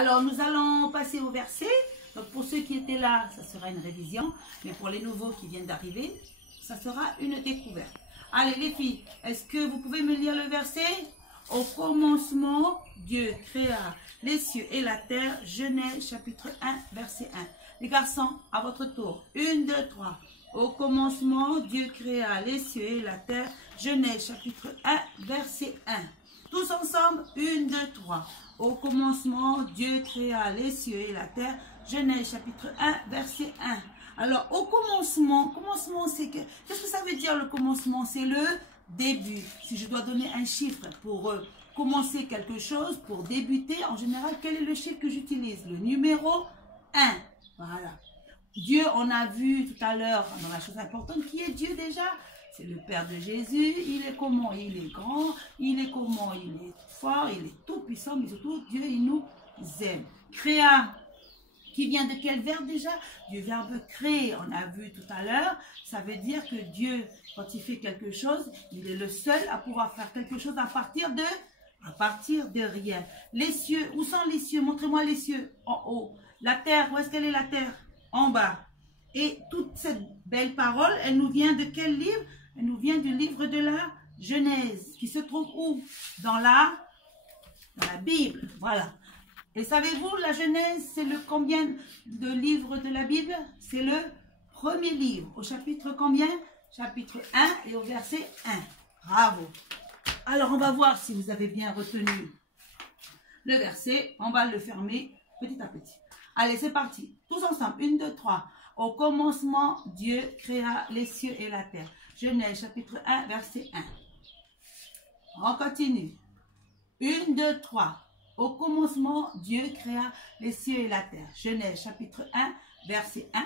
Alors, nous allons passer au verset. Donc, pour ceux qui étaient là, ça sera une révision. Mais pour les nouveaux qui viennent d'arriver, ça sera une découverte. Allez, les filles, est-ce que vous pouvez me lire le verset? Au commencement, Dieu créa les cieux et la terre. Genèse, chapitre 1, verset 1. Les garçons, à votre tour. 1, 2, 3. Au commencement, Dieu créa les cieux et la terre. Genèse, chapitre 1, verset 1. Tous ensemble, 1, 2, 3. Au commencement, Dieu créa les cieux et la terre. Genèse, chapitre 1, verset 1. Alors, au commencement, c'est que... Qu'est-ce que ça veut dire le commencement? C'est le début. Si je dois donner un chiffre pour commencer quelque chose, pour débuter, en général, quel est le chiffre que j'utilise? Le numéro 1. Voilà. Dieu, on a vu tout à l'heure, dans la chose importante, qui est Dieu déjà? C'est le Père de Jésus. Il est comment? Il est grand. Il est comment? Il est fort. Il est tout puissant. Mais surtout, Dieu, il nous aime. Créa, qui vient de quel verbe déjà? Du verbe créer. On a vu tout à l'heure. Ça veut dire que Dieu, quand il fait quelque chose, il est le seul à pouvoir faire quelque chose à partir de rien. Les cieux, où sont les cieux? Montrez-moi les cieux. En haut. La terre, où est-ce qu'elle est la terre? En bas. Et toute cette belle parole, elle nous vient de quel livre? Elle nous vient du livre de la Genèse, qui se trouve où? Dans la Bible. Voilà. Et savez-vous, la Genèse, c'est le combien de livres de la Bible? C'est le premier livre. Au chapitre combien? Chapitre 1 et au verset 1. Bravo. Alors, on va voir si vous avez bien retenu le verset. On va le fermer petit à petit. Allez, c'est parti. Tous ensemble. 1, 2, 3. Au commencement, Dieu créa les cieux et la terre. Genèse, chapitre 1, verset 1. On continue. 1, 2, 3. Au commencement, Dieu créa les cieux et la terre. Genèse, chapitre 1, verset 1.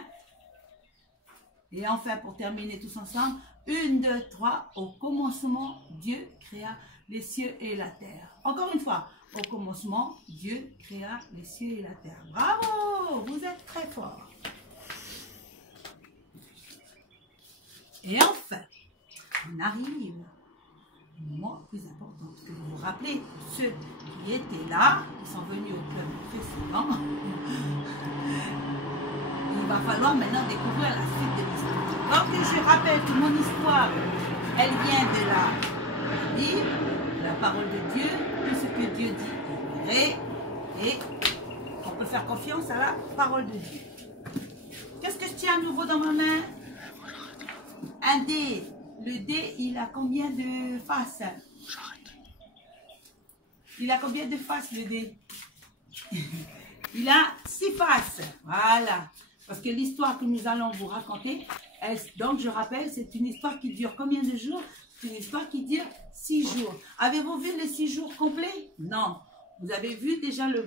Et enfin, pour terminer tous ensemble, 1, 2, 3. Au commencement, Dieu créa les cieux et la terre. Encore une fois. Au commencement, Dieu créa les cieux et la terre. Bravo! Vous êtes très forts. Et enfin, on arrive au moment le plus important. Que vous vous rappelez, ceux qui étaient là, qui sont venus au club précédent, il va falloir maintenant découvrir la suite de l'histoire. Donc, je rappelle que mon histoire, elle vient de la Bible, de la parole de Dieu, tout ce que Dieu dit est vrai, et on peut faire confiance à la parole de Dieu. Qu'est-ce que je tiens à nouveau dans ma main? Un dé. Le dé, il a combien de faces? Il a combien de faces, le dé? Il a 6 faces. Voilà. Parce que l'histoire que nous allons vous raconter, donc je rappelle, c'est une histoire qui dure combien de jours? C'est une histoire qui dure 6 jours. Avez-vous vu les 6 jours complets? Non. Vous avez vu déjà le